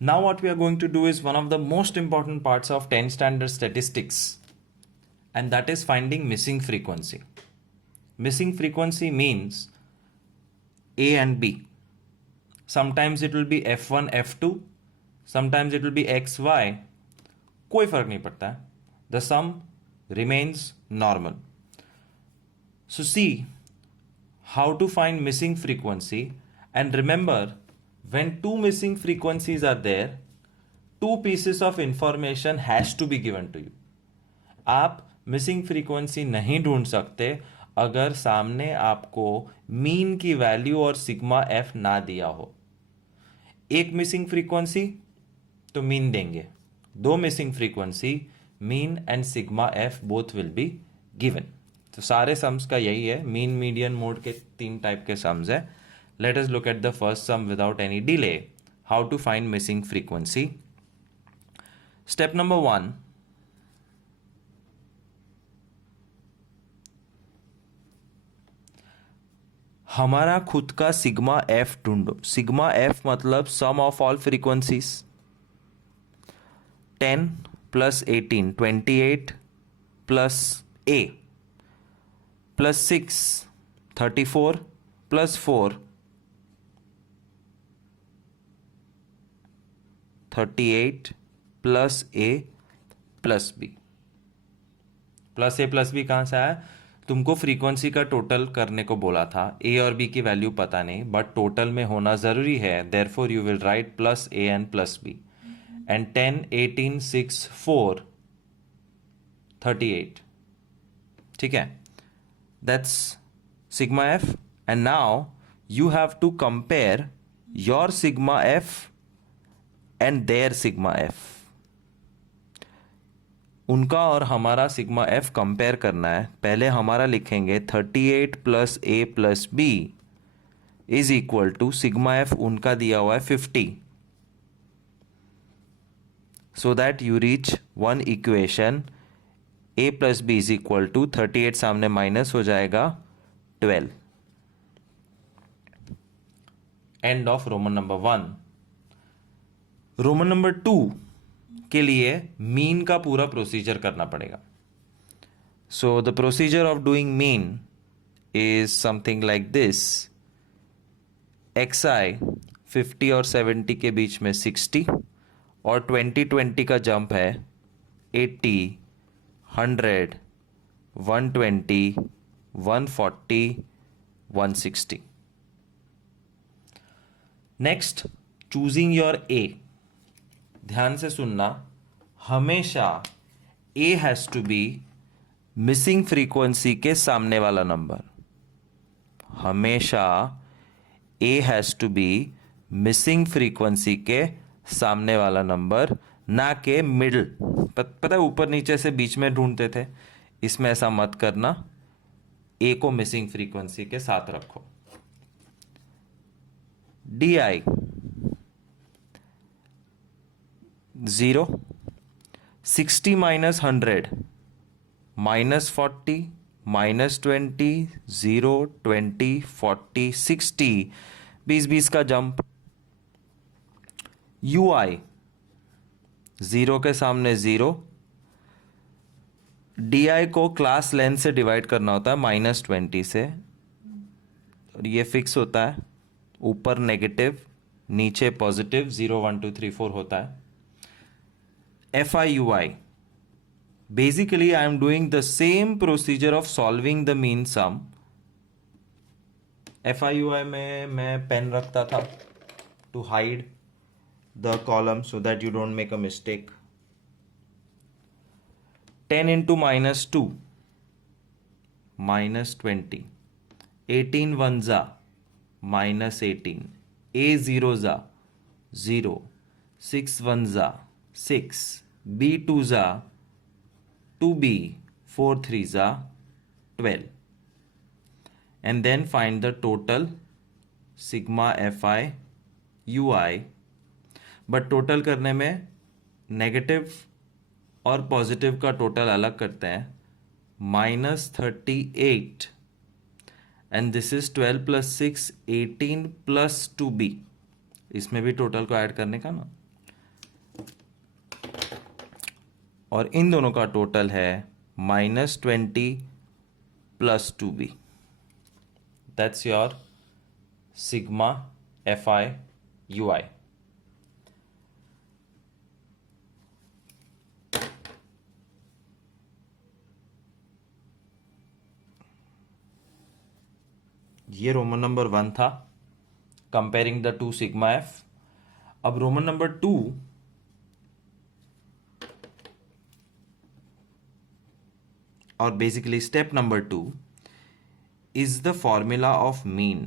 Now what we are going to do is one of the most important parts of 10 standard statistics, and that is finding missing frequency. Missing frequency means A and B. Sometimes it will be F1, F2, sometimes it will be X, Y. कोई फर्क नहीं पड़ता है. The sum remains normal. So see how to find missing frequency, and remember, when two missing frequencies are there, two pieces of information has to be given to you. आप missing frequency नहीं ढूंढ सकते अगर सामने आपको mean की value और sigma F ना दिया हो. एक मिसिंग फ्रीक्वेंसी तो मीन देंगे, दो missing frequency mean and sigma F both will be given. तो सारे सम्स का यही है, मीन मीडियन मोड के तीन टाइप के सम्स है. Let us look at the first sum without any delay, how to find missing frequency. Step number 1, हमारा खुद का सिग्मा एफ ढूंढो. सिग्मा एफ मतलब sum of all frequencies. 10 plus 18 28 plus A plus 6 34 plus 4 38 plus A plus B. Plus A plus B कहाँ से आया? तुमको frequency का टोटल करने को बोला था. ए और बी की वैल्यू पता नहीं, बट टोटल में होना ज़रूरी है. Therefore you will write plus A and plus B. And 10 18 6 4 38. ठीक है, that's sigma F. And now you have to compare your sigma F and their sigma F. उनका और हमारा सिग्मा एफ कंपेयर करना है. पहले हमारा लिखेंगे 38 plus A plus B is equal to sigma F उनका दिया हुआ है 50. So that you reach one equation, A plus B is equal to 38 सामने माइनस हो जाएगा 12. End of Roman number 1. Roman number 2 के लिए मीन का पूरा प्रोसीजर करना पड़ेगा. So the procedure of doing mean is something like this. X I 50 और 70 के बीच में 60 और 20 का जंप है 80 100 120 140 160. Next, choosing your A. ध्यान से सुनना, हमेशा A has to be missing frequency के सामने वाला नंबर. हमेशा A has to be missing frequency के सामने वाला नंबर, ना के मिडल. पता है ऊपर नीचे से बीच में ढूंढते थे, इसमें ऐसा मत करना. ए को मिसिंग फ्रीक्वेंसी के साथ रखो. D I 0, 60 minus 100 minus 40 minus 20 0 20 40 60 20 का जंप. यू आई 0 के सामने 0. डी आई को क्लास लेंथ से डिवाइड करना होता है -20 से, और ये फिक्स होता है. ऊपर नेगेटिव नीचे पॉजिटिव 0 1 2 3 4 होता है. FIUI. Basically, I am doing the same procedure of solving the mean sum. FIUI में मैं पेन रखता था to hide the column so that you don't make a mistake. 10 into -2 -20. 18 ones are -18. A zeros are 0. 6 ones are 6. B 2s are 2B. 4 3s are 12. And then find the total sigma Fi Ui. But total करने में negative और positive का total अलग करते हैं. -38 and this is 12 + 6 18 + 2B. इसमें भी total को ऐड करने का ना. और इन दोनों का टोटल है -20 + 2b. That's your sigma fi ui. ये रोमन नंबर 1 था, comparing the two sigma F. अब रोमन नंबर 2, और basically step number 2 is the formula of mean.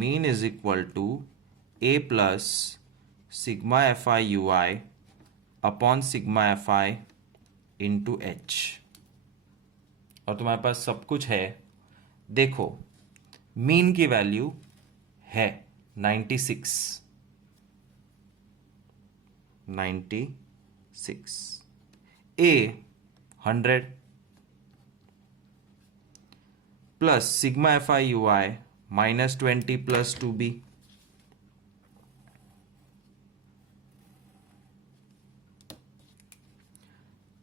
Mean is equal to a plus sigma fi ui upon sigma fi into h. और तुम्हारे पास सब कुछ है. देखो, mean की वैल्यू है 96. a 100 plus sigma fi ui -20 + 2b.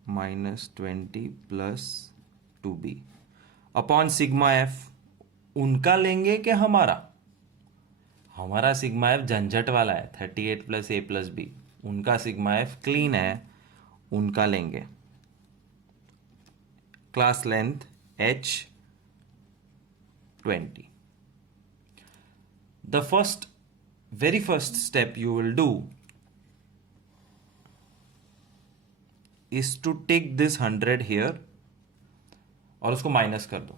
-20 + 2b upon sigma F. उनका लेंगे कि हमारा? हमारा सिग्मा एफ झंझट वाला है, 38 + a + b. उनका सिग्मा एफ क्लीन है, उनका लेंगे. Class length h 20. The very first step you will do is to take this 100 here और उसको माइनस कर दो.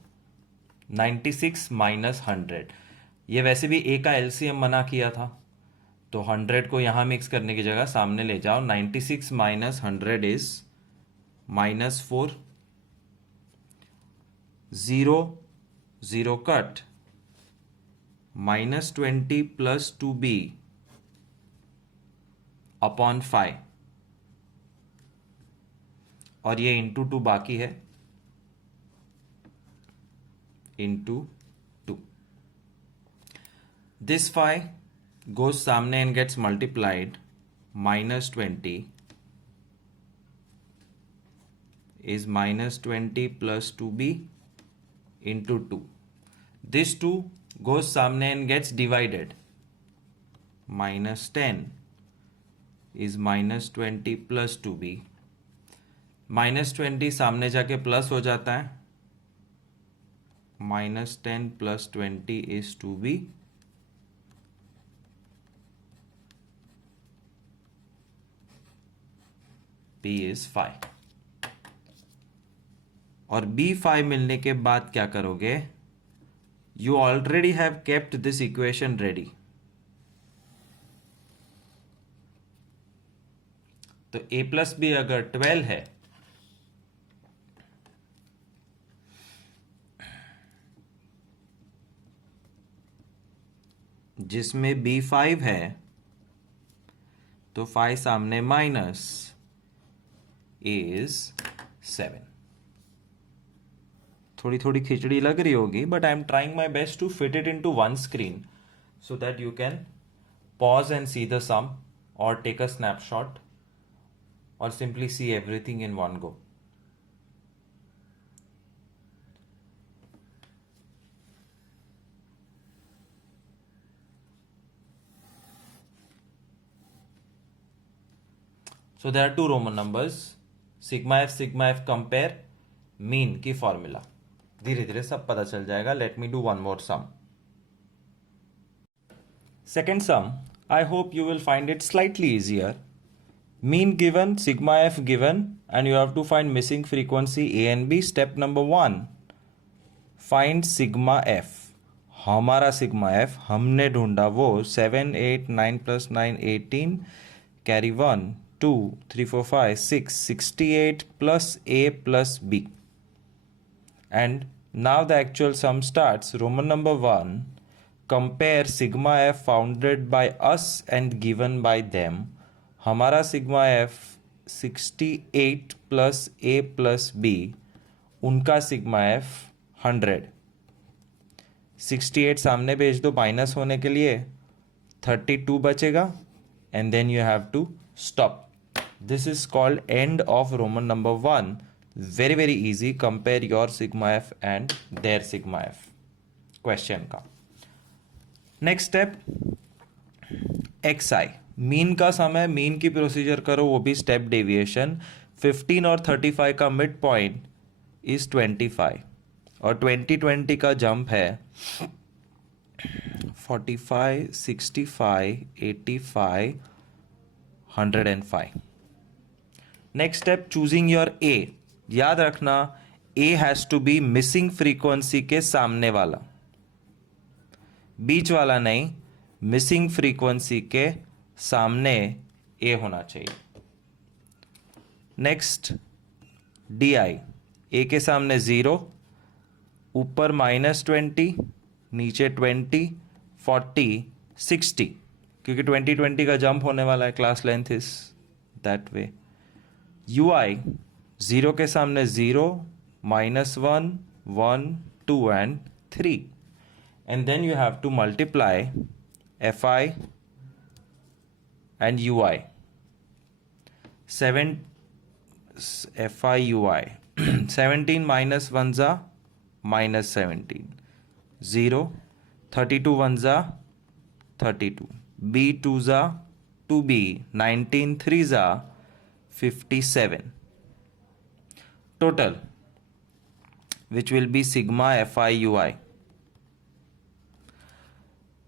96 - 100. ये वैसे भी a का एलसीएम मना किया था, तो 100 को यहां मिक्स करने की जगह सामने ले जाओ. 96 - 100 इज -4. 0 0 कट. -20 + 2b upon 5. और ये इंटू 2 बाकी है, इंटू 2. दिस 5 goes सामने and gets multiplied. -20 is -20 + 2b into 2. This 2 goes सामने and gets divided. -10 is -20 + 2b. -20 सामने जाके प्लस हो जाता है. -10 + 20 is 2b. b is 5. और b 5 मिलने के बाद क्या करोगे? You already have kept this equation ready. तो a + b अगर 12 है, जिसमें b 5 है, तो 5 सामने माइनस, a is 7. थोड़ी थोड़ी खिचड़ी लग रही होगी, but I am trying my best to fit it into one screen so that you can pause and see the sum or take a snapshot or simply see everything in one go. So there are two Roman numbers, sigma f compare, mean की formula. धीरे धीरे सब पता चल जाएगा. Let me do one more sum. Second sum, I hope you will find it slightly easier. Mean given, sigma f given, and you have to find missing frequency a and b. Step number 1, find sigma f. हमारा sigma f हमने ढूंढा वो 7 8 9 + 9 18, carry 1 2 3 4 5 6 68 plus a plus b. And now the actual sum starts. Roman number 1, compare sigma f founded by us and given by them. हमारा sigma f 68 plus a plus b, उनका sigma f 100. 68 सामने भेज दो minus होने के लिए, 32 बचेगा, and then you have to stop. This is called end of Roman number 1. Very very easy. Compare your sigma f and their sigma f. Question का next step xi mean का समय, मीन की procedure करो, वो भी step deviation. 15 और 35 का mid point is 25 और 20 का जंप है 45, 65, 85, 105. Next step choosing your A. याद रखना A has to be missing frequency के सामने वाला, बीच वाला नहीं, मिसिंग फ्रीक्वेंसी के सामने ए होना चाहिए. नेक्स्ट डी आई, ए के सामने 0, ऊपर -20, नीचे 20, 40, 60, क्योंकि 20 का जंप होने वाला है. Class length is that way. U I 0 के सामने 0, -1, 1, 2 and 3. And then you have to multiply fi and ui. 7 fi ui 17 minus 1 za -17, 0, 32 1 za 32, b 2 za 2b, 19 3 za 57. Total, which will be sigma fi ui.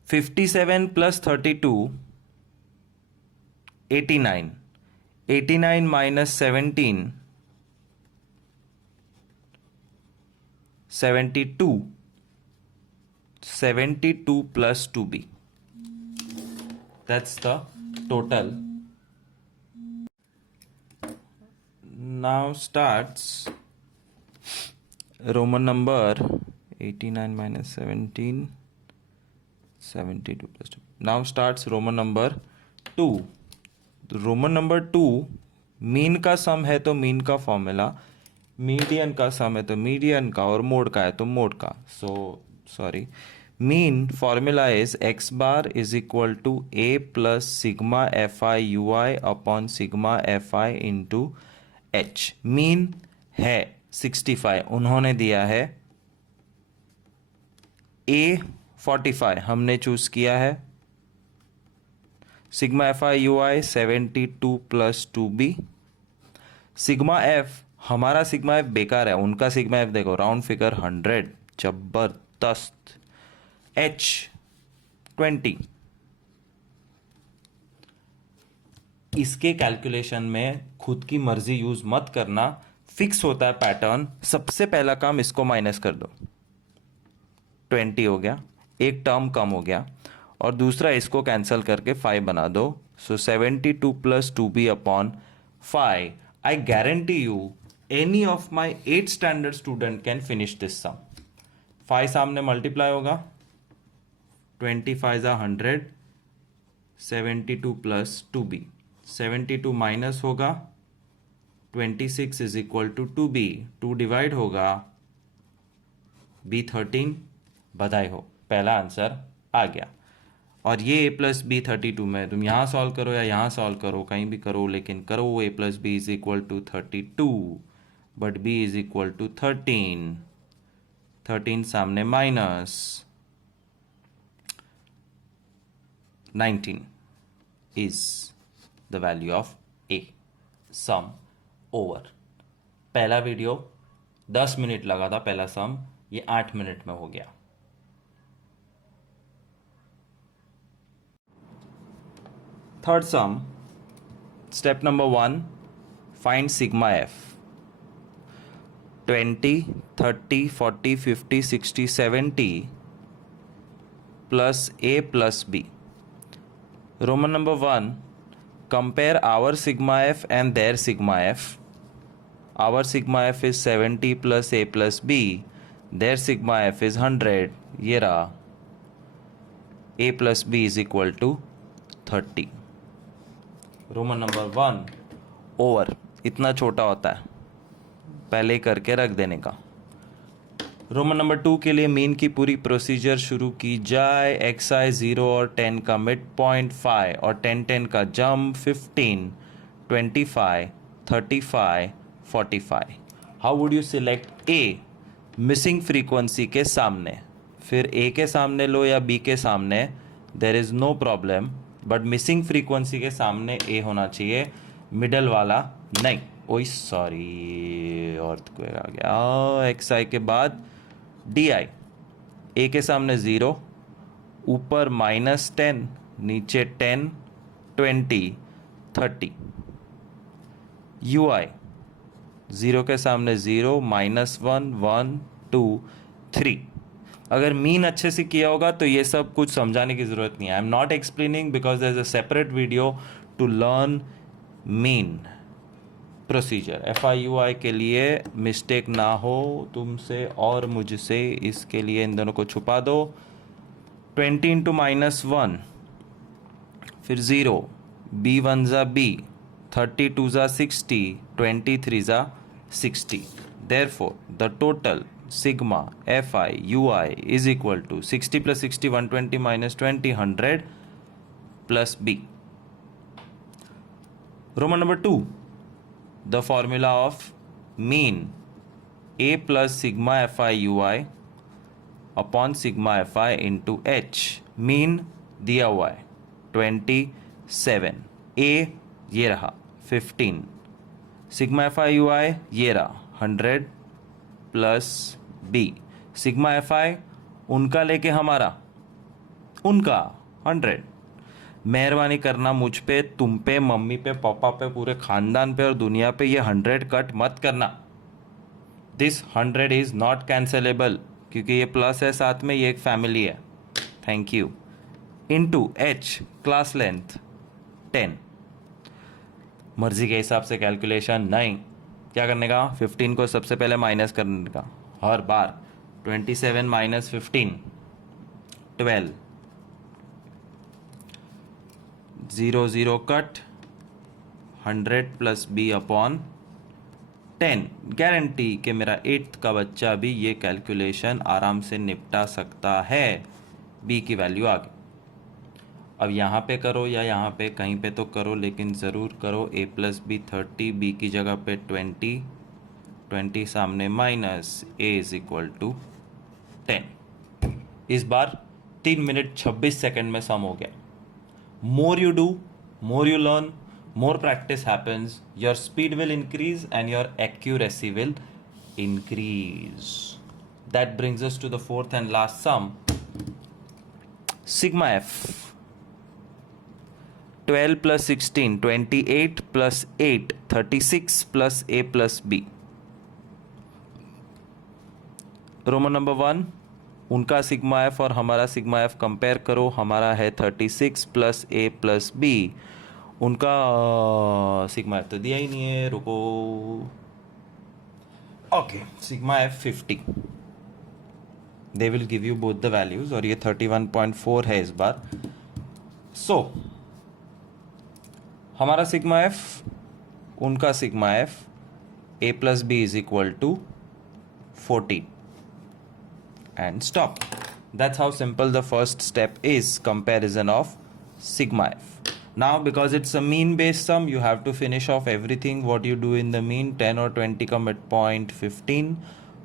57 plus 32, 89. 89 minus 17, 72. 72 plus 2b. That's the total. Now starts Roman number 89 minus 17, 72 plus 2. Now starts Roman number 2. Roman number 2, mean का सम है तो mean का formula, median का सम है तो median का, और mode का है तो मोड का. Sorry, mean formula is X bar is equal to A plus sigma F I U I upon sigma F I into H. Mean है 65, उन्होंने दिया है. ए 45 हमने चूज किया है. Sigma F I U I 72 plus 2b. Sigma F, हमारा sigma F बेकार है, उनका सिग्मा एफ देखो, राउंड फिगर 100, जबरदस्त. एच 20. इसके कैलकुलेशन में खुद की मर्जी यूज मत करना, फिक्स होता है पैटर्न. सबसे पहला काम इसको माइनस कर दो, 20 हो गया, एक टर्म कम हो गया, और दूसरा इसको कैंसिल करके 5 बना दो. So 72 plus 2b upon 5. I guarantee you any of my 8th standard student can finish this sum. 5 सामने मल्टीप्लाई होगा, 25 is 100, 72 प्लस 2b. 72 माइनस होगा, 26 is equal to 2b. 2 divide होगा, b 13. बधाई हो, पहला आंसर आ गया. और ये a प्लस बी 32 में तुम यहाँ सॉल्व करो या यहाँ सॉल्व करो, कहीं भी करो, लेकिन करो a plus B is equal to 32, but b is equal to 13. 13 सामने minus 19 is the value of a. sum over. पहला वीडियो 10 मिनट लगा था, पहला सम, ये 8 मिनट में हो गया. Third some, step number 1, find sigma F. 20, 30, 40, 50, 60, 70 plus a plus b. Roman number 1, compare our sigma f and their sigma f. Our sigma f is 70 plus a plus b. Their sigma f is 100. ये रहा. a plus b is equal to 30. Roman number 1 over. इतना छोटा होता है, पहले करके रख देने का. रोमन नंबर 2 के लिए मीन की पूरी प्रोसीजर शुरू की जाए. एक्स आई 0 और 10 का मिड पॉइंट 5 और 10 10 का jump 15, 25, 35, 45. How would you select A missing frequency के सामने? फिर A के सामने लो या B के सामने, there is no problem, but missing frequency के सामने A होना चाहिए, मिडल वाला नहीं. ओई सॉरी, अर्थक्वेक आ गया. XI के बाद DI, A के सामने 0, ऊपर -10, नीचे 10, 20, 30. UI 0 के सामने 0, -1, 1, 2, 3. अगर मीन अच्छे से किया होगा तो ये सब कुछ समझाने की ज़रूरत नहीं है. I am not explaining because there is a separate video to learn mean procedure. FIUI के लिए मिस्टेक ना हो तुमसे और मुझसे, इसके लिए इन दोनों को छुपा दो. 20 इंटू -1, फिर 0, B1 ज़ा B, 32 ज़ा 60, 23 ज़ा 60. Therefore, the total sigma FIUI is equal to 60 plus 60, 120 minus 20, 100 plus B. Roman number 2, the formula of mean A plus sigma FIUI upon sigma FI into H. Mean दिया हुआ है 27, A ये रहा 15, sigma FIUI ये रहा 100 plus B. Sigma FI उनका लेके हमारा, उनका 100. मेहरबानी करना मुझ पे, तुम पे, मम्मी पे, पापा पे, पूरे खानदान पे और दुनिया पे ये 100 कट मत करना. दिस 100 इज नॉट कैंसलेबल, क्योंकि ये प्लस है साथ में, ये एक फैमिली है. Thank you. Into H class length 10. मर्जी के हिसाब से कैलकुलेशन नहीं. क्या करने का? 15 को सबसे पहले माइनस करने का हर बार. 27 minus 15, 12, 0 0 cut, 100 plus B upon 10. Guarantee कि मेरा 8th का बच्चा भी ये कैलकुलेशन आराम से निपटा सकता है. B की वैल्यू आ गई. अब यहाँ पे करो या यहाँ पे कहीं पे तो करो, लेकिन ज़रूर करो. A प्लस B 30, B की जगह पे 20, 20 सामने minus, A is equal to 10. इस बार 3 मिनट 26 सेकंड में सम हो गया. More you do, more you learn, more practice happens, your speed will increase and your accuracy will increase. That brings us to the fourth and last sum. Sigma F 12 plus 16, 28 plus 8, 36 plus A plus B. Roman number 1, उनका sigma F और हमारा sigma F compare करो. हमारा है 36 plus A plus B. उनका sigma F तो दिया ही नहीं है. रुको. Okay, sigma F 50. They will give you both the values और ये 31.4 है इस बार. सो हमारा सिग्मा एफ, उनका sigma F, A plus B is equal to 40 and stop. That's how simple the first step is, comparison of sigma f. Now because it's a mean based sum, you have to finish off everything what you do in the mean. 10 और 20 का mid point 15,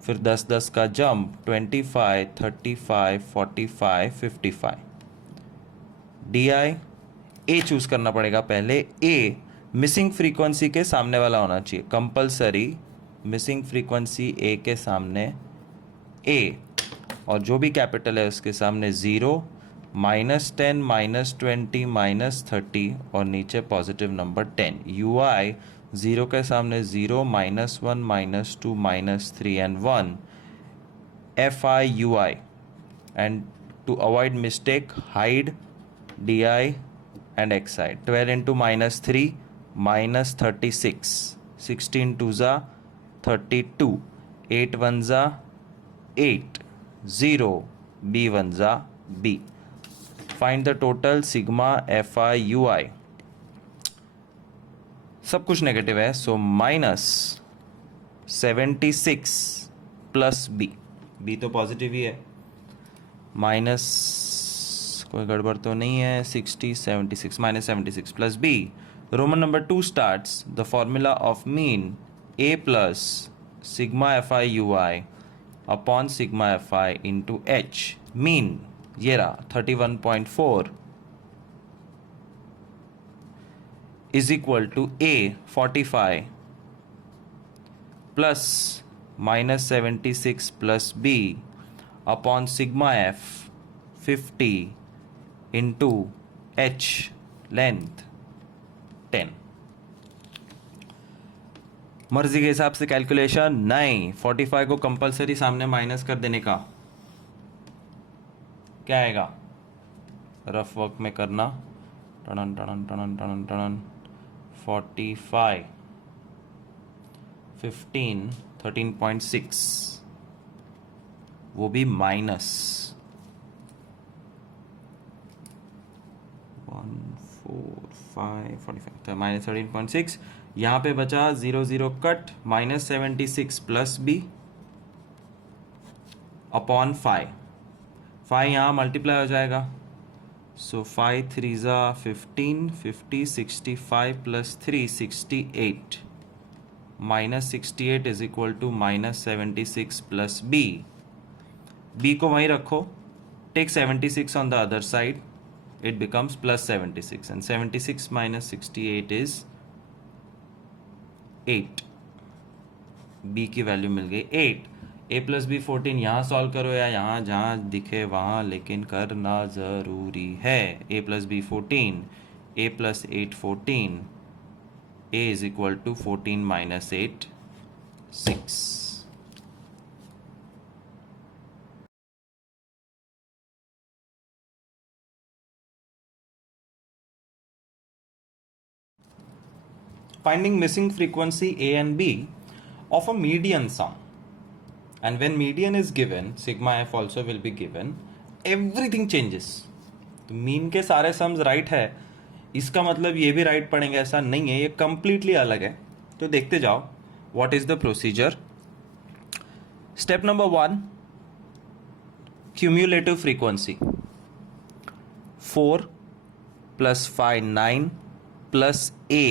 फिर 10 का jump 25, 35, 45, 55. DI A choose करना पड़ेगा पहले. A missing frequency के सामने वाला होना चाहिए, कंपल्सरी. मिसिंग फ्रीक्वेंसी A के सामने A, और जो भी कैपिटल है उसके सामने 0, -10, -20, -30 और नीचे पॉजिटिव नंबर 10. UI 0 के सामने 0, -1, -2, -3 and 1. FIUI, and to avoid mistake, hide DI and XI. 12 into -3, -36. 16 2s are 32. 8 1s are 8. 0, B1s are B. Find the total sigma FIUI. सब कुछ नेगेटिव है, सो -76 प्लस B. B तो पॉजिटिव ही है. Minus कोई गड़बड़ तो नहीं है. 60, 76 -76 plus B Roman number 2 starts the formula of mean A plus sigma fi ui upon sigma fi into h. Mean ये रहा 31.4 is equal to A 45 plus minus 76 plus B upon sigma f 50 into h length 10. मर्जी के हिसाब से calculation नहीं, 45 को compulsory सामने minus कर देने का। क्या आएगा? रफ वर्क में करना, टन टन टन टन टन 45 15 13.6, वो भी माइनस 145 45 तो माइनस 13.6। यहाँ पे बचा 0 0 cut, minus 76 plus B upon 5 यहाँ मल्टीप्लाई हो जाएगा। सो 5 3 ज़ा 15 50 65 plus 3 68 minus 68 is equal to minus 76 plus B. B को वहीं रखो, take 76 on the other side, it becomes plus 76 and 76 minus 68 is 8। b की वैल्यू मिल गई 8। a प्लस बी 14 यहाँ सॉल्व करो या यहाँ जहाँ दिखे वहाँ, लेकिन करना ज़रूरी है। a plus B 14, a plus 8 14, a is equal to 14 minus 8 6। Finding missing frequency A and B of a median sum, and when median is given, sigma f also will be given, everything changes। तो mean के सारे sums right है, इसका मतलब ये भी right पड़ेंगे ऐसा नहीं है, ये कंप्लीटली अलग है। तो देखते जाओ what is the procedure. Step number 1, cumulative frequency 4 plus 5 9 plus A,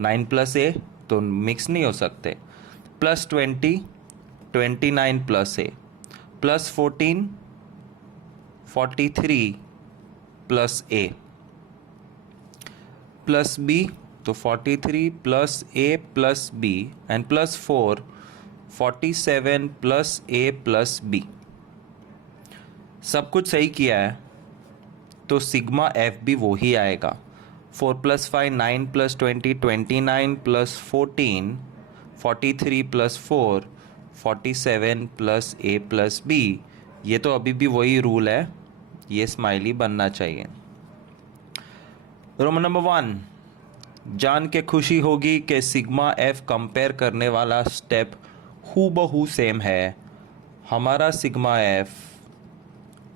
9 plus A तो मिक्स नहीं हो सकते, plus 20 29 plus A plus 14 43 plus A plus B, तो 43 plus A plus B and plus 4 47 plus A plus B. सब कुछ सही किया है तो सिग्मा एफ भी वो ही आएगा। 4 plus 5 9 plus 20 29 plus 14 43 plus 4 47 plus A plus B. ये तो अभी भी वही रूल है, ये स्माइली बनना चाहिए। रोमन नंबर 1, जान के खुशी होगी कि सिग्मा एफ कंपेयर करने वाला स्टेप हूबहू सेम है। हमारा सिग्मा एफ,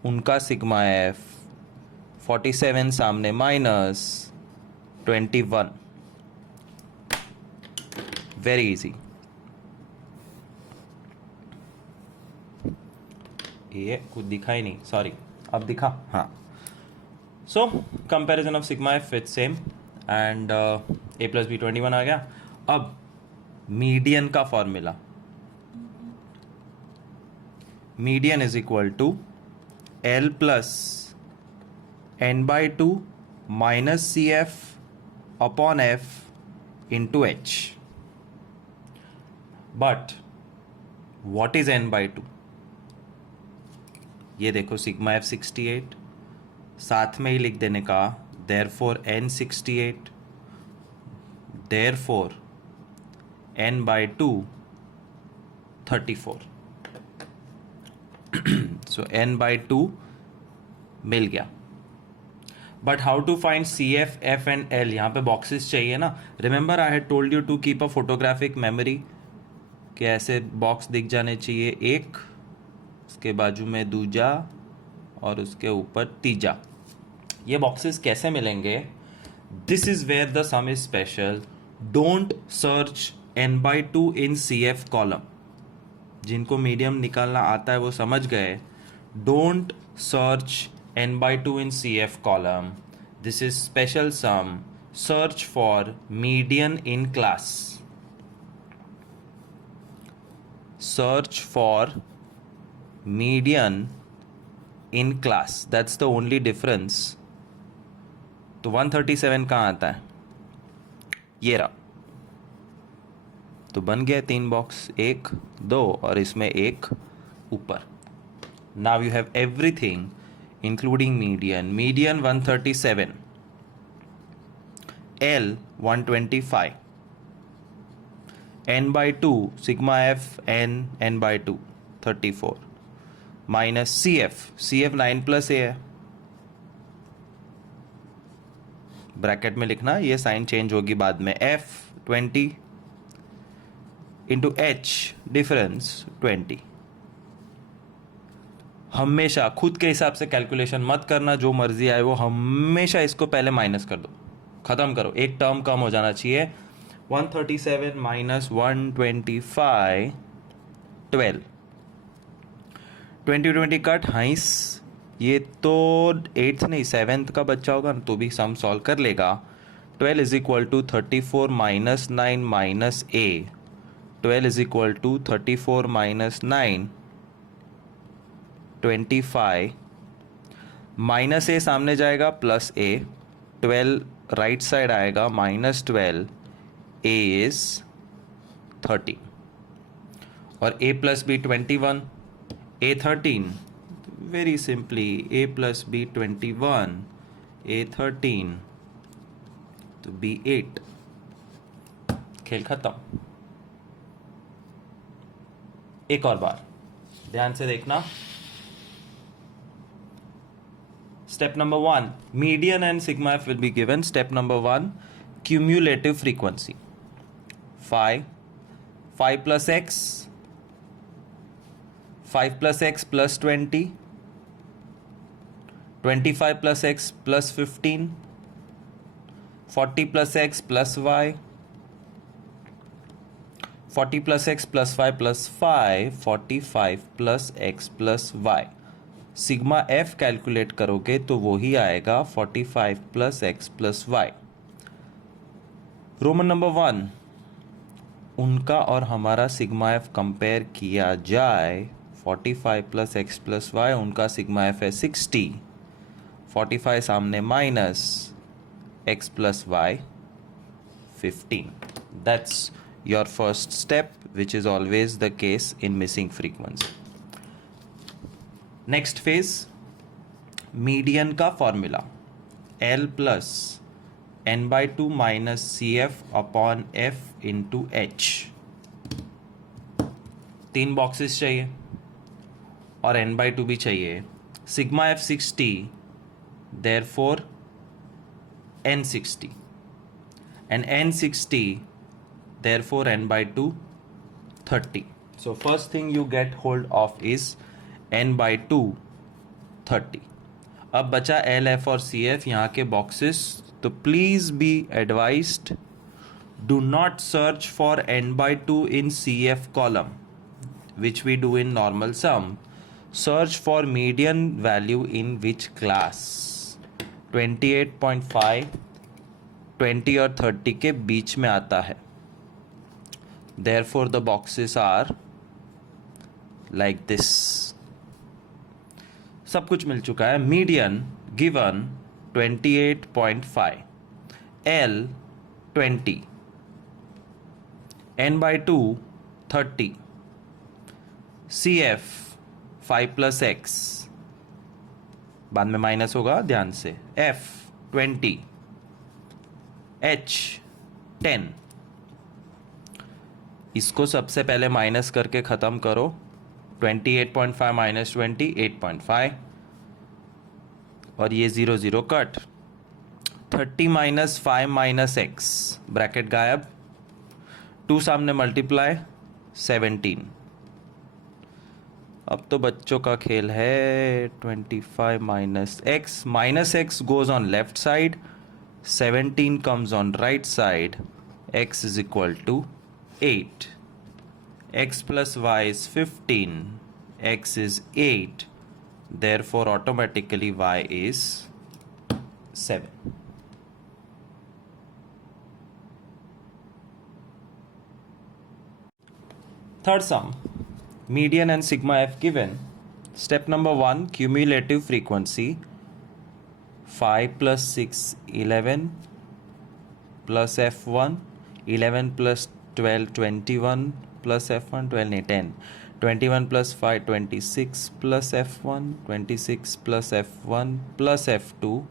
उनका सिग्मा एफ, 47 सामने माइनस 21, वेरी इजी। ये कुछ दिखा ही नहीं, सॉरी, अब दिखा, हाँ। So comparison of sigma F with same and A plus B 21 आ गया। अब मीडियन का formula, median is equal to L plus N by 2 minus C F upon F into H. But what is N by 2? ये देखो sigma F 68, साथ में ही लिख देने का therefore N 68, therefore N by 2 34। So N by 2 मिल गया। But how to find C F F and L? यहाँ पे बॉक्सेस चाहिए ना। Remember I had told you to keep a photographic memory, कि ऐसे बॉक्स दिख जाने चाहिए, एक उसके बाजू में दूजा और उसके ऊपर तीजा। ये बॉक्सेस कैसे मिलेंगे? This is where the sum is special. Don't search n by 2 in C F column. जिनको मीडियम निकालना आता है वो समझ गए। Don't search n by 2 in CF column. This is special sum. Search for median in class. Search for median in class. That's the only difference. तो 137 कहाँ आता है? ये रहा. तो बन गया 3 बॉक्स, 1 2 और इसमें एक ऊपर. Now you have everything including median. Median 137, L 125, n by 2 sigma f n by 2 34 minus CF 9 plus a है. ब्रैकेट में लिखना, ये साइन चेंज होगी बाद में. F 20 into H difference 20. हमेशा खुद के हिसाब से कैलकुलेशन मत करना, जो मर्जी आए वो, हमेशा इसको पहले माइनस कर दो, ख़त्म करो, एक टर्म कम हो जाना चाहिए. 137 माइनस 125 12. 20 कट हाइस. ये तो 8th नहीं 7th का बच्चा होगा ना तो भी सम सॉल्व कर लेगा. 12 is equal to 34 minus 9 minus a. 12 is equal to 34 minus 9 25 minus A सामने जाएगा प्लस ए. 12 राइट साइड आएगा माइनस 12. ए इज 30 और a plus B 21. a 13, very simply a plus B 21, a 13 तो b 8. खेल खत्म. एक और बार ध्यान से देखना. Step number 1, median and sigma f will be given. Step number 1, cumulative frequency. 5 plus x, 5 plus x plus 20, 25 plus x plus 15, 40 plus x plus y, 40 plus x plus y plus 5, 45 plus x plus y. Sigma F calculate करोगे तो वो ही आएगा 45 plus X plus Y. Roman number 1, उनका और हमारा sigma F compare किया जाए. 45 प्लस एक्स प्लस वाई, उनका सिग्मा एफ है 60, 45 सामने minus X plus Y 15. That's your first step which is always the case in missing frequency. Next phase, median का formula L plus n by 2 minus C F upon F into H. 3 boxes चाहिए और n by 2 भी चाहिए. Sigma F 60, therefore n 60 and n 60, therefore n by 2 30. So first thing you get hold of is n by 2 30. अब बचा L F और C F यहाँ के boxes. तो please be advised, do not search for n by 2 in CF column which we do in normal sum. Search for median value in which class. 28.5 20 और 30 के बीच में आता है. Therefore the boxes are like this. सब कुछ मिल चुका है. Median given 28.5, L 20, n by 2 30, CF 5 plus x, बाद में माइनस होगा ध्यान से, F 20, H 10. इसको सबसे पहले माइनस करके ख़त्म करो. 28.5 माइनस 20 8.5 और ये 0 0 cut. 30 minus 5 minus x, bracket गायब. 2 सामने मल्टीप्लाई 17. अब तो बच्चों का खेल है. 25 minus x goes on left side, 17 comes on right side. X is equal to 8. X plus y is 15. X is 8. Therefore automatically y is 7. Third sum, median and sigma f given. Step number 1, cumulative frequency 5 plus 6, 11 plus f1, 11 plus 12, 21 plus f1, 12, 10, 21 plus 5, 26 plus f1, 26 plus f1 plus f2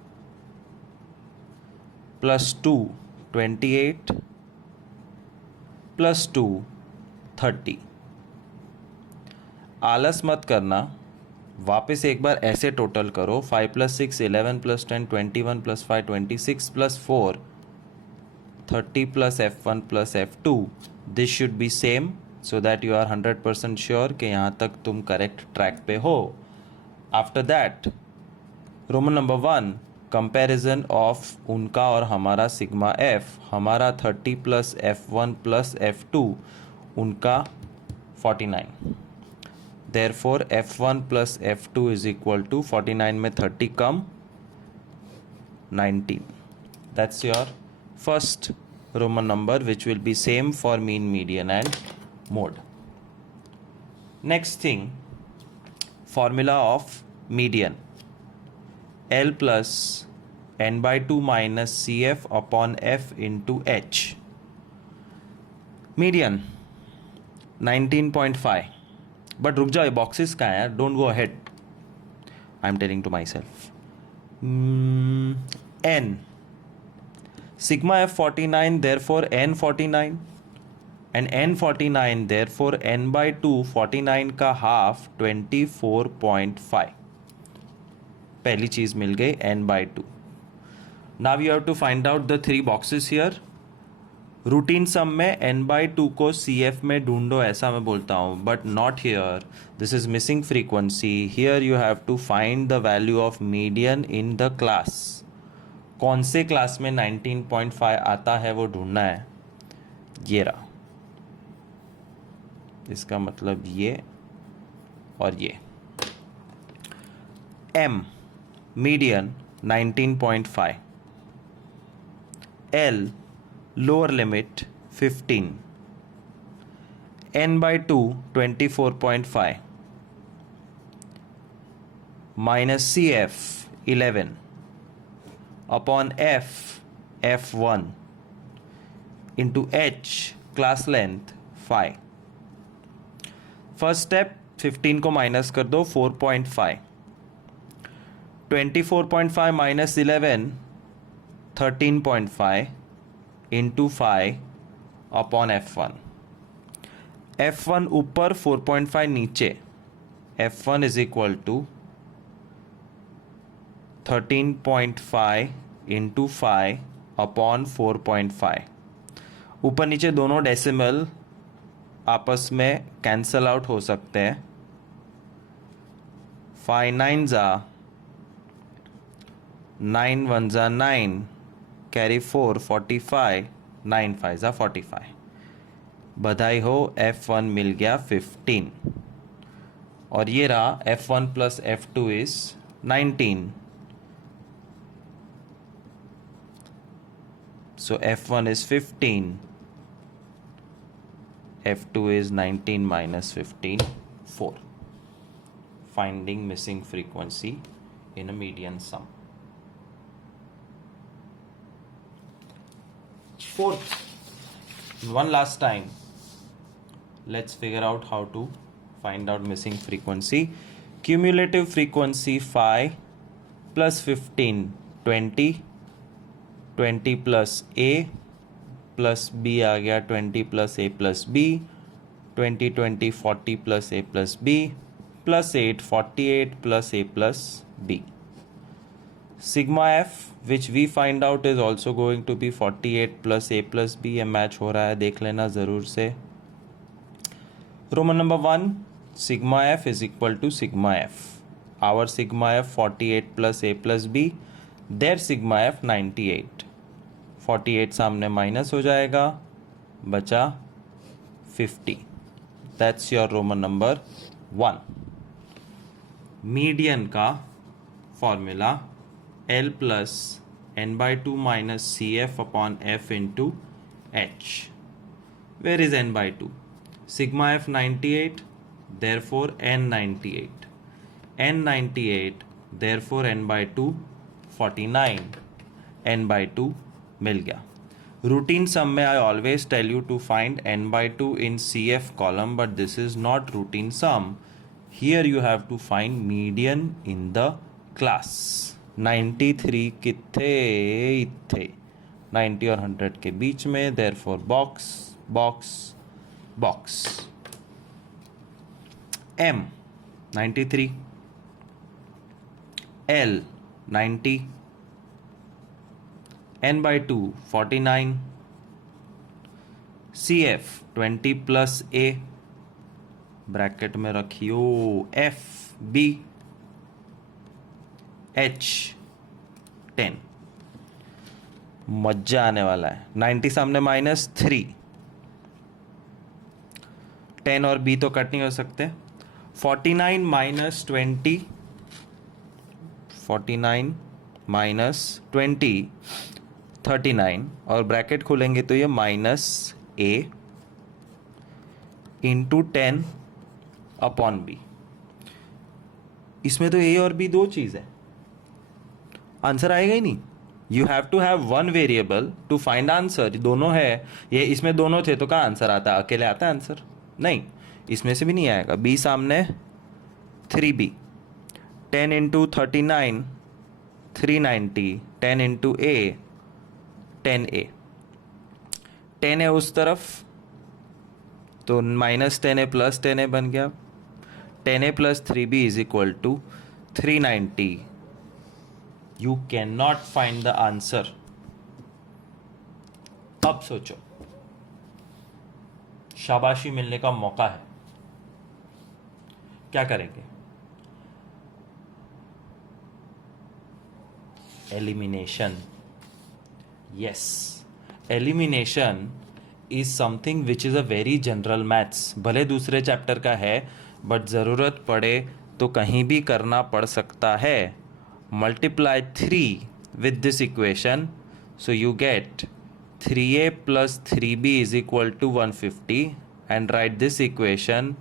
plus 2, 28 plus 2, 30. आलस मत करना, वापस एक बार ऐसे total करो. 5 plus 6, 11 plus 10, 21 plus 5, 26 plus 4, 30 plus f1 plus f2. This should be same, so that you are 100% sure कि यहाँ तक तुम करेक्ट ट्रैक पे हो. After that, Roman number 1, comparison of उनका और हमारा सिग्मा एफ. हमारा 30 प्लस f1 प्लस f2, उनका 49. Therefore, f1 plus f2 is equal to 49 में 30 कम 19. That's your first Roman number, which will be same for mean, median and mode. Next thing, formula of median. L plus n by 2 minus CF upon F into H. Median 19.5. But रुक जाओ, boxes का है, don't go ahead. I am telling to myself. N sigma F 49, therefore N 49 and N 49, therefore N by 2, 49 का half 24.5. पहली चीज मिल गई, N by 2. Now you have to find out the 3 boxes here. Routine sum में n by 2 को CF में ढूंढो, ऐसा मैं बोलता हूँ, but not here. This is missing frequency. Here you have to find the value of median in the class. कौन से क्लास में 19.5 आता है वो ढूंढना है. ये रहा, इसका मतलब ये और ये. M median 19.5, L lower limit 15, n by 2 24.5, minus CF 11 upon F1 into H class length 5. First step, 15 को माइनस कर दो, 4.5. 24.5 minus 11, 13.5 into 5 upon F1. F1 ऊपर, 4.5 नीचे. F1 is equal to 13.5 into 5 upon 4.5. ऊपर नीचे दोनों डेसिमल आपस में कैंसल आउट हो सकते हैं. 5 9 जा 9 1 जा 9, कैरी 4, 45, 9 5 जा 45. बधाई हो, F1 मिल गया 15. और ये रहा F1 plus F2 is 19. So F1 is 15, F2 is 19 minus 15, 4. Finding missing frequency in a median sum. Fourth, one last time, let's figure out how to find out missing frequency. Cumulative frequency 5 plus 15, 20, 20 plus A plus B आ गया 20 plus A plus B, 20 20 40 plus A plus B plus 8 48 plus A plus B. Sigma F which we find out is also going to be 48 plus A plus B. ये match हो रहा है, देख लेना ज़रूर से. Roman number 1, sigma F is equal to sigma F. Our sigma F 48 plus A plus B, their sigma F 98. 48 सामने minus हो जाएगा, बचा 50. That's your Roman number 1. Median का formula L plus n by 2 minus Cf upon f into h. Where is n by 2? Sigma f 98, therefore n 98. n 98, therefore n by 2 49. n by 2 मिल गया. Routine sum में I always tell you to find n by 2 in CF column, but this is not routine sum. Here you have to find median in the class. 93 कितने इत्थे 90 और 100 के बीच में, therefore box box box. M 93, L 90, n by 2 49, CF 20 plus A bracket में रखियो, F B H 10. मजा आने वाला है. 90 सामने -3, 10 और B तो कट नहीं हो सकते. 49 minus 20, 49 minus 20 39, और ब्रैकेट खोलेंगे तो ये -A इंटू 10 अपॉन B. इसमें तो A और B दो चीज़ है, आंसर आएगा ही नहीं. You have to have one variable to find answer. दोनों है, ये इसमें दोनों थे तो कहाँ आंसर आता? अकेले आता है आंसर? नहीं, इसमें से भी नहीं आएगा. B सामने 3B, 10 into 39 390, 10 into A 10A, 10A उस तरफ तो -10A प्लस 10A बन गया. 10A plus 3B is equal to 390. You can not find the answer. अब सोचो, शाबाशी मिलने का मौका है. क्या करेंगे? Elimination. Yes, elimination is something which is a very general maths. भले दूसरे चैप्टर का है, बट ज़रूरत पड़े तो कहीं भी करना पड़ सकता है. Multiply 3 with this equation, so you get 3A plus 3B is equal to 150, and write this equation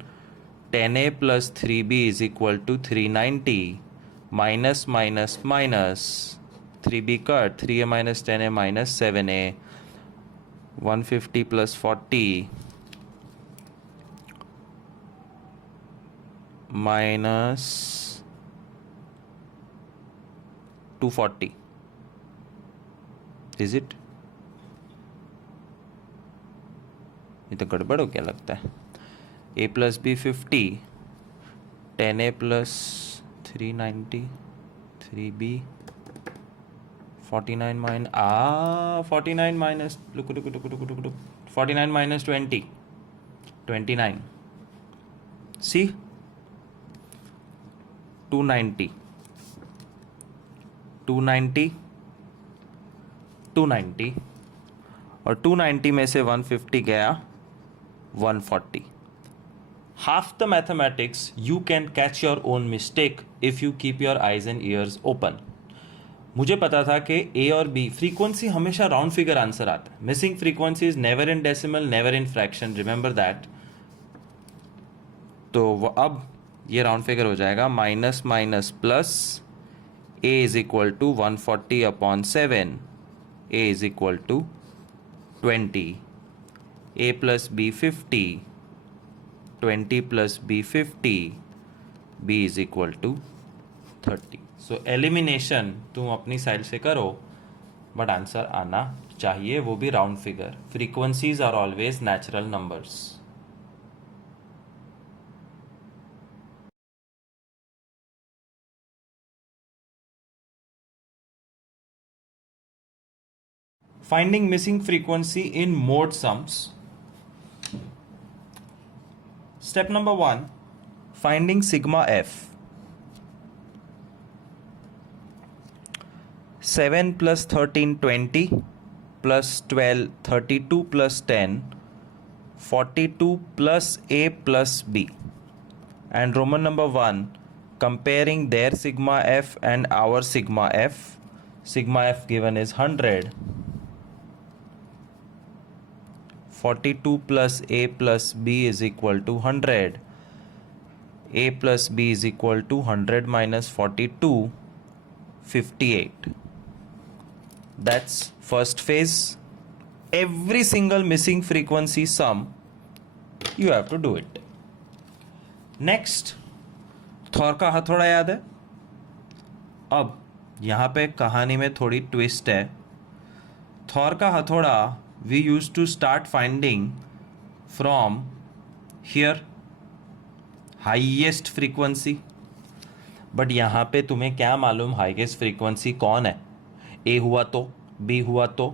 10A plus 3B is equal to 390, minus minus minus 3B cut, 3A minus 10A minus 7A, 150 plus 40 minus 240. Is it? ये तो गड़बड़ हो गया लगता है. A plus B 50, 10A plus 390, 3B 49 minus 49 minus look 49 minus 20 29. See, 290 290 290, और 290 में से 150 गया 140. Half the mathematics you can catch your own mistake if you keep your eyes and ears open. मुझे पता था कि ए और बी फ्रीक्वेंसी हमेशा राउंड फिगर आंसर आता है. Missing frequency is never in decimal, never in fraction, remember that. तो अब ये राउंड फिगर हो जाएगा minus minus plus. A is equal to 140 upon 7, A is equal to 20, A plus B 50, 20 plus B 50, B is equal to 30. So elimination तुम अपनी side से करो, but answer आना चाहिए, वो भी round figure. Frequencies are always natural numbers. Finding missing frequency in mode sums. Step number 1, finding sigma f. 7 plus 13 20 plus 12 32 plus 10 42 plus A plus B. And Roman number 1, comparing their sigma f and our sigma f. sigma f given is 100. 42 plus a plus b is equal to 100. A plus b is equal to 100 minus 42, 58. That's first phase. Every single missing frequency sum, you have to do it. Next, Thor का हथौड़ा याद है? अब यहाँ पे कहानी में थोड़ी ट्विस्ट है. थॉर का हथौड़ा we used to start finding from here, highest frequency. But यहाँ पे तुम्हें क्या मालूम हाईएस्ट फ्रीक्वेंसी कौन है? ए हुआ तो, बी हुआ तो,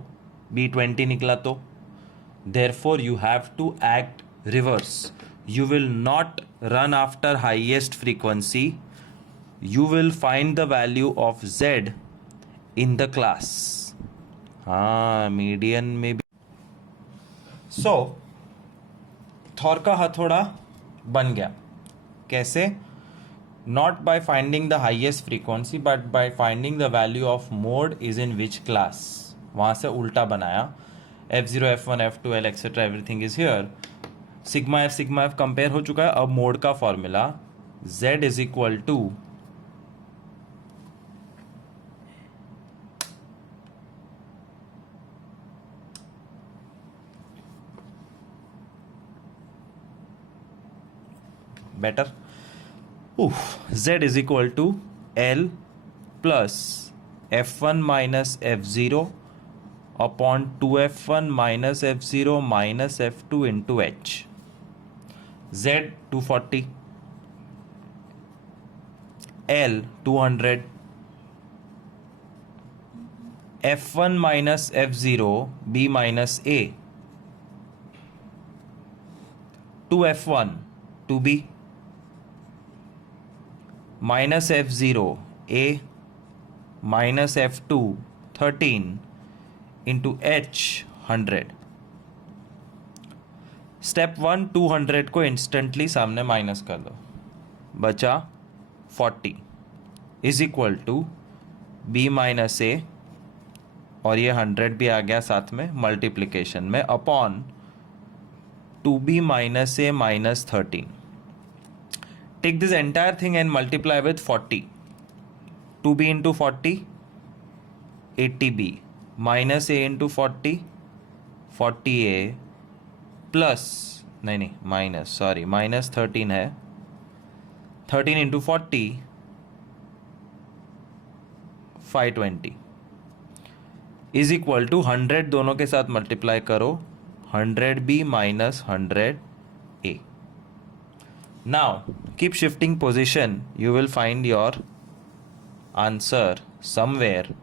बी 20 निकला तो. Therefore you have to act reverse. You will not run after highest frequency. You will find the value of z in the class. हाँ, मीडियन में भी. So, थॉर का हथौड़ा बन गया. कैसे? Not by finding the highest frequency, but by finding the value of mode is in which class. वहाँ से उल्टा बनाया. F0, F1, F2, L, etc. everything is here. Sigma F compare हो चुका है. अब मोड का formula z is equal to better z is equal to l plus f1 minus f0 upon 2f1 minus f0 minus f2 into h. Z 240, L 200, F1 minus F0, B minus A, 2F1, 2B, minus F0, A, minus F2, 13, into H, 100. Step 1, 200 को instantly सामने minus कर दो. बचा 40 is equal to B minus A, और ये 100 भी आ गया साथ में मल्टीप्लिकेशन में, upon 2b minus A minus 13. Take this entire thing and multiply with 40. 2b into 40, 80b, minus A into 40, 40a, plus नहीं माइनस, सॉरी, माइनस 13 है. 13 इंटू 40, 520 इज इक्वल टू 100. दोनों के साथ मल्टीप्लाई करो. 100b minus 100a. Now keep shifting position. You will find your answer somewhere.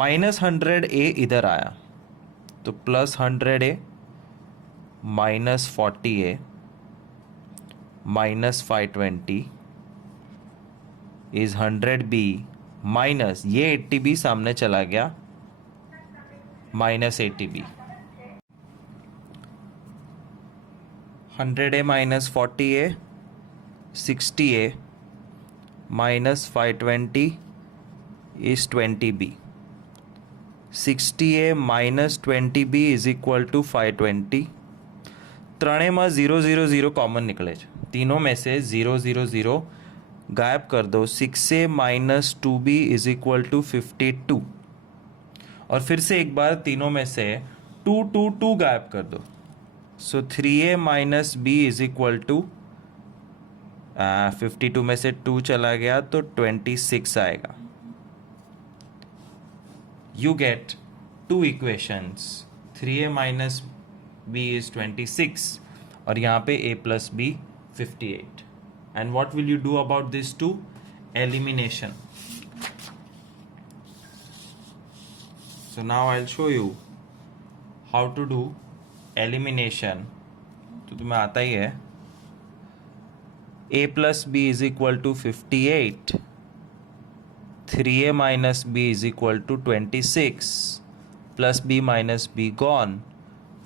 Minus 100a इधर आया तो plus 100a minus 40a minus 520 is 100b minus ये 80b सामने चला गया, minus 80b. 100a minus 40a, 60a minus 520 is 20b. 60a minus 20b is equal to 520. ત્રણેયમાં 0 0 0 common निकले. तीनों में से 0 0 0 गायब कर दो. 6a minus 2b is equal to 52. और फिर से एक बार तीनों में से 2 2 2 गायब कर दो. So 3a minus b is equal to 52 में से 2 चला गया तो 26 आएगा. You get two equations. 3a minus b is 26 और यहाँ पे a plus b 58. And what will you do about these two? Elimination. So now I'll show you how to do elimination. तो तुम्हें आता ही है. a plus b is equal to 58. 3a minus b is equal to 26 plus b minus b gone.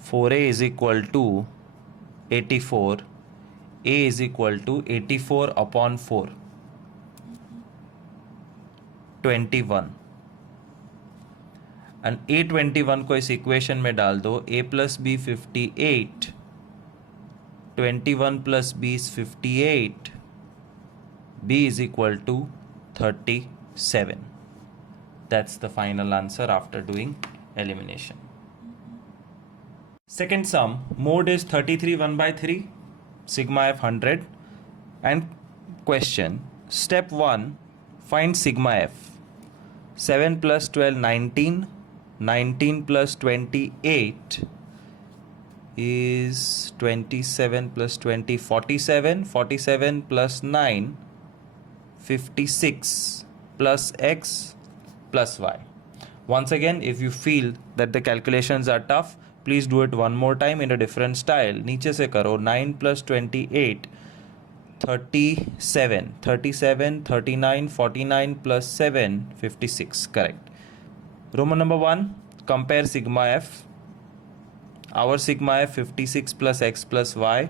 4a is equal to 84. A is equal to 84 upon 4, 21, and A21 को इस equation में डाल दो. A plus b 58, 21 plus b is 58, b is equal to 37. That's the final answer after doing elimination. Second sum, mode is 33 1 by 3, sigma f 100, and question, step 1, find sigma f. 7 plus 12 19, 19 plus 28 is 27 plus 20 47, 47 plus 9 56 plus x plus y. Once again, if you feel that the calculations are tough, please do it one more time in a different style. नीचे से करो. 9 plus 28 37, 37 39 49 plus 7 56. Correct. Roman number 1, compare sigma f. Our sigma f 56 plus x plus y,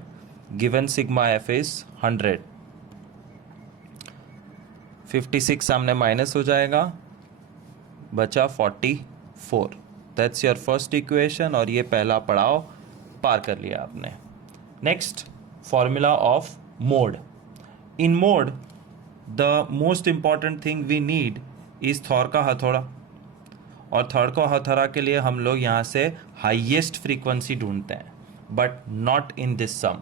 given sigma f is 100. 56 सामने minus हो जाएगा, बचा 44. That's your first equation, और ये पहला पड़ाव पार कर लिया आपने. Next, formula of mode. In mode the most important thing we need is Thor का हथौड़ा, और थॉर का हथौड़ा के लिए हम लोग यहाँ से हाईएस्ट फ्रीक्वेंसी ढूंढते हैं, but not in this sum.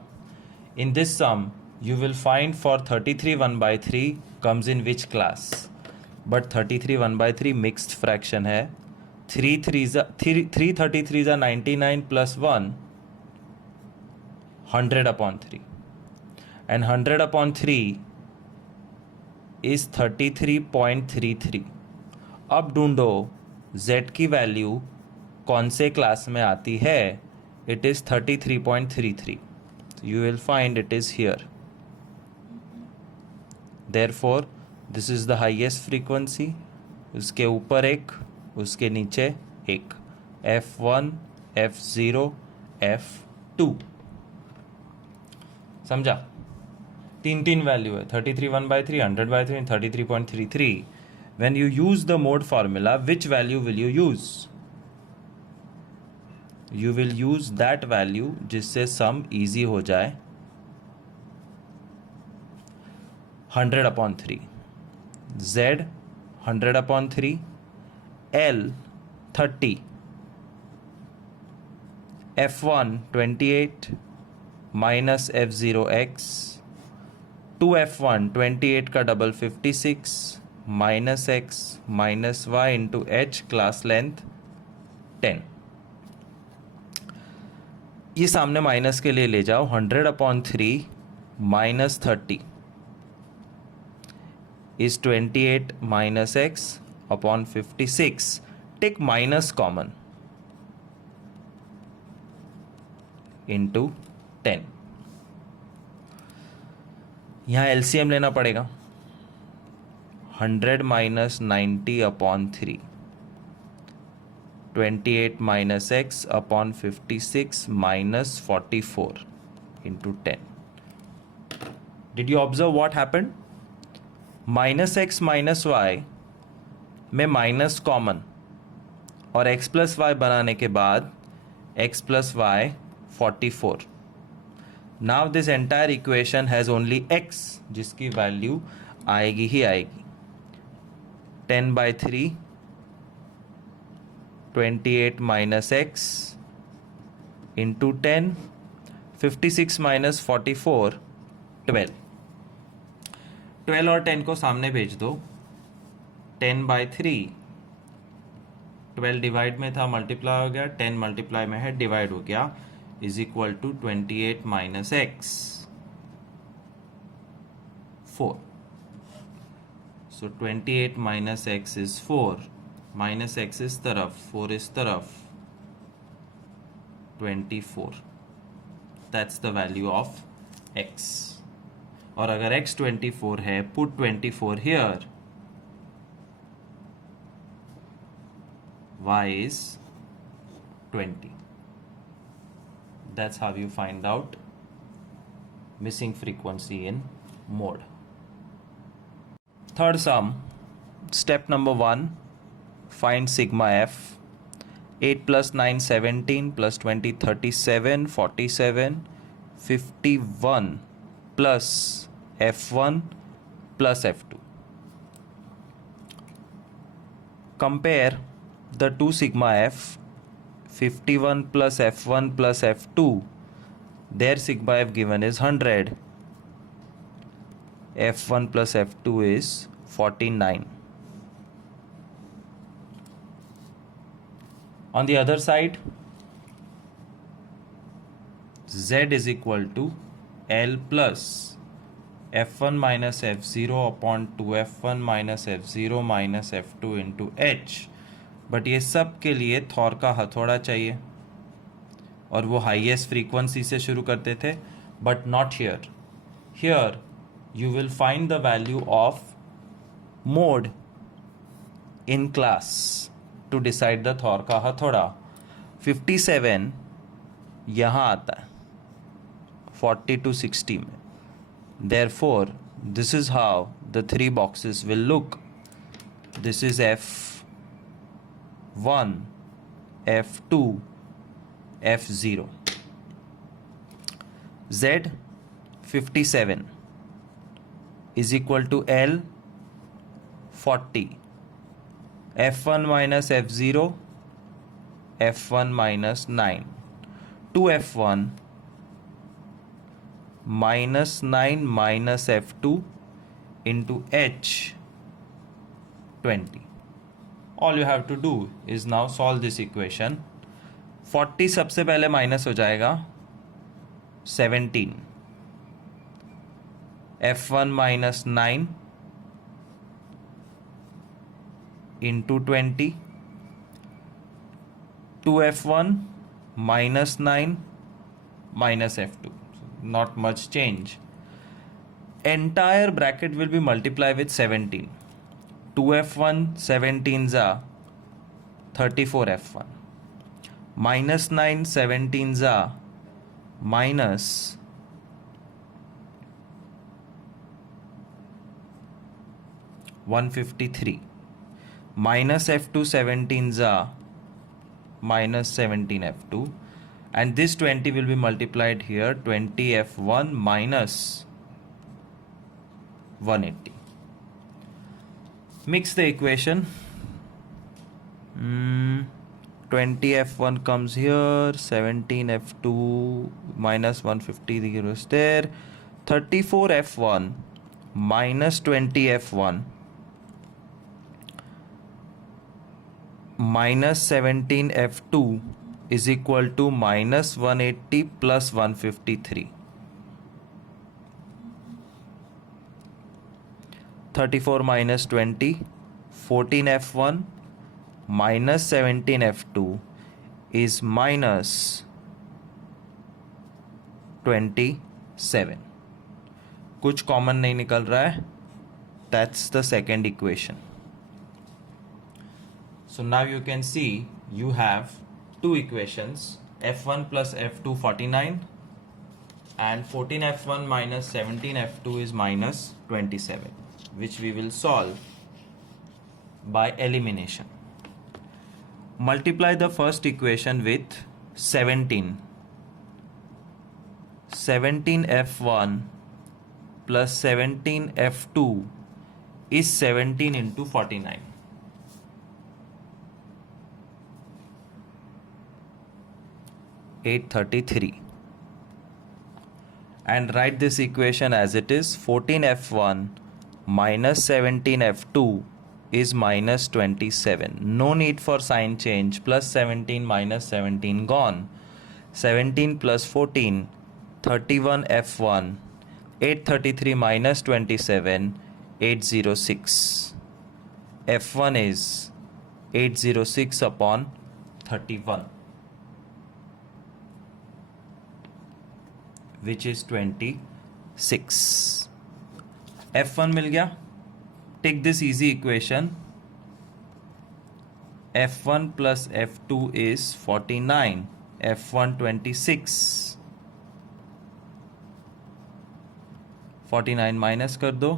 In this sum you will find for 33 1 by 3 comes in which class? But 33 1 by 3 mixed fraction है. 333 is 99 plus 1, 100 upon 3, and 100 upon 3 is 33.33. अब ढूंढो z की वैल्यू कौन से class में आती है. It is 33.33. You will find it is here. Therefore, this is the highest frequency. उसके ऊपर एक, उसके नीचे एक. F1, F0, F2. समझा? तीन वैल्यू है. 33 1 by 3, 100 by 3 and 33.33. When you use the mode formula, which value will you use? You will use that value जिससे sum easy हो जाए. 100 upon 3, Z 100 upon 3, L 30, F1 28 minus F0 x, 2F1 28 का double 56 minus x minus y into h, class length 10. ये सामने minus के लिए ले जाओ. 100 upon 3 minus 30 is 28 minus x upon 56. Take minus common into 10. यहाँ LCM लेना पड़ेगा. 100 minus 90 upon 3, 28 minus x upon 56 minus 44 into 10. Did you observe what happened? Minus x minus y में माइनस कॉमन, और एक्स प्लस वाई बनाने के बाद x plus y 44. Now this entire equation has only x, जिसकी value आएगी ही आएगी. 10 by 3, 28 minus x into 10, 56 minus 44, 12. 12 और 10 को सामने भेज दो. 10 by 3, 12 डिवाइड में था, मल्टीप्लाई हो गया. 10 मल्टीप्लाई में है, डिवाइड हो गया, is equal to 28 minus x 4. So 28 minus x is 4, minus x इस तरफ, 4 इस तरफ, 24. That's the value of x. और अगर x 24 है, put 24 here, y is 20. That's how you find out missing frequency in mode. Third sum, step number 1, find sigma f. 8 plus 9 17 plus 20 37 47 51 plus f1 plus f2. Compare the two sigma f. 51 plus f1 plus f2, their sigma f given is 100. f1 plus f2 is 49. On the other side, z is equal to L plus f1 minus f0 upon 2f1 minus f0 minus f2 into h. But ये सब के लिए Thor का हथौड़ा चाहिए और वो highest frequency से शुरू करते थे, but not here. Here you will find the value of mode in class to decide the Thor का हथौड़ा. 57 यहाँ आता है 40 to 60 में. Therefore, this is how the three boxes will look. This is F1, F2, F0. Z 57 is equal to L 40. F1 minus F0, F1 minus 9. 2F1 minus 9 minus F2 into H 20. All you have to do is now solve this equation. 40 सबसे पहले minus हो जाएगा 17. f1 minus 9 into 20. 2f1 minus 9 minus f2. Not much change. Entire bracket will be multiplied with 17. 2f1 17s are 34f1. Minus 9 17s are minus 153. Minus f2 17s are minus 17 f2, and this 20 will be multiplied here. 20 f1 minus 180. Mix the equation. 20 f1 comes here, 17 f2 minus 150 goes there. 34 f1 minus 20 f1 minus 17 f2 is equal to minus 180 plus 153. 34 minus 20, 14 f1 minus 17 f2 is minus 27. कुछ common नहीं निकल रहा है. That's the second equation. So now you can see you have two equations, f1 plus f2 49 and 14f1 minus 17f2 is minus 27, which we will solve by elimination. Multiply the first equation with 17. 17f1 plus 17f2 is 17 into 49. 833. And write this equation as it is. 14f1 minus 17f2 is minus 27. No need for sign change. Plus 17 minus 17 gone. 17 plus 14, 31f1. 833 minus 27, 806. f1 is 806 upon 31, which is 26. f1 मिल गया. Take this easy equation. f1 plus f2 is 49. f1 26. 49 minus कर दो,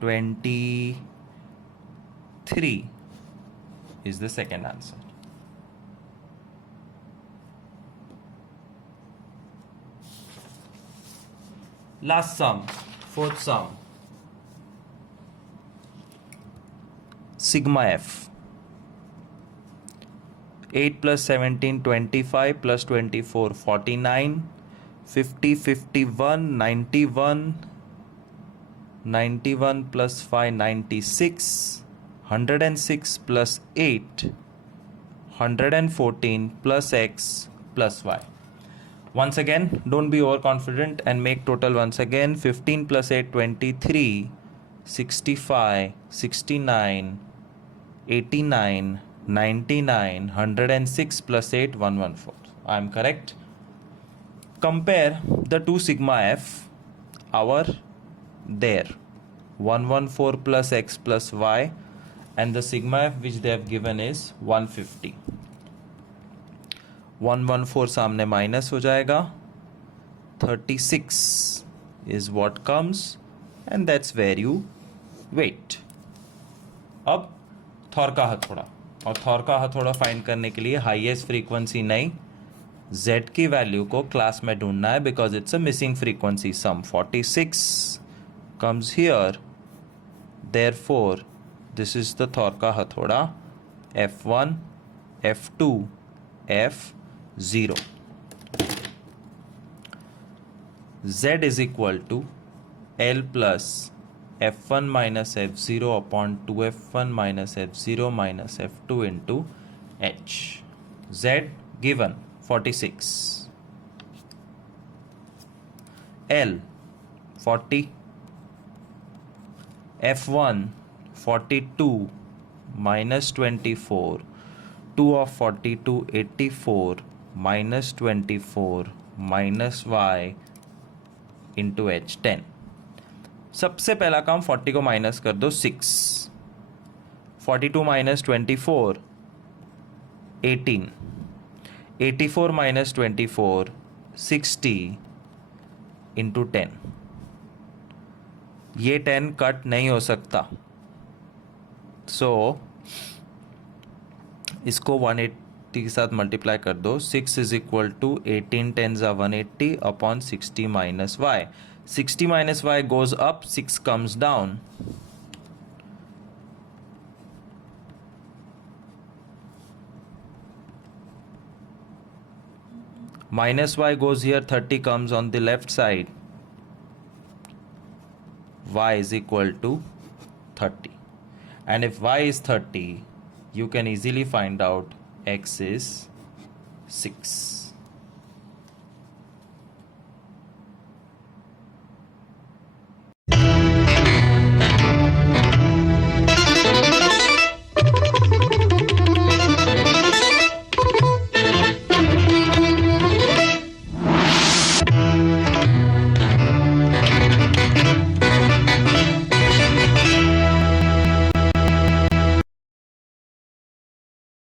23 is the second answer. Last sum, fourth sum. Sigma f. 8 plus 17, 25 plus 24, 49, 50, 51, 91, 91 plus 5, 96, 106 plus 8, 114 plus x plus y. Once again, don't be overconfident and make total once again. 15 plus 8, 23, 65, 69, 89, 99, 106 plus 8, 114. I am correct. Compare the two sigma f, our there 114 plus x plus y, and the sigma f which they have given is 150. 114 सामने minus हो जाएगा, 36 is what comes, and that's where you wait. अब Thor का हथौड़ा, और Thor का हथौड़ा find करने के लिए हाईएस्ट फ्रीक्वेंसी नहीं, z की वैल्यू को क्लास में ढूंढना है, because it's a missing frequency sum. 46 comes here, therefore this is the Thor का हथौड़ा, f1, f2, f0. z is equal to L plus f1 minus f0 upon 2f1 minus f0 minus f2 into h. Z given 46. L 40. f1 42 minus 24. 2 of 42, 84 minus 24 minus y into h 10. सबसे पहला काम 40 को minus कर दो, 6. 42 minus 24, 18. 84 minus 24, 60 into 10. ये 10 cut नहीं हो सकता, सो इसको 180 के साथ मल्टीप्लाई कर दो. 6 इज इक्वल टू 18 10 ज़ा 180 upon 60 minus y. 60 minus y goes up, 6 comes down. Minus y goes here, 30 comes on the left side. Y is equal to 30. And if y is 30, you can easily find out x is 6.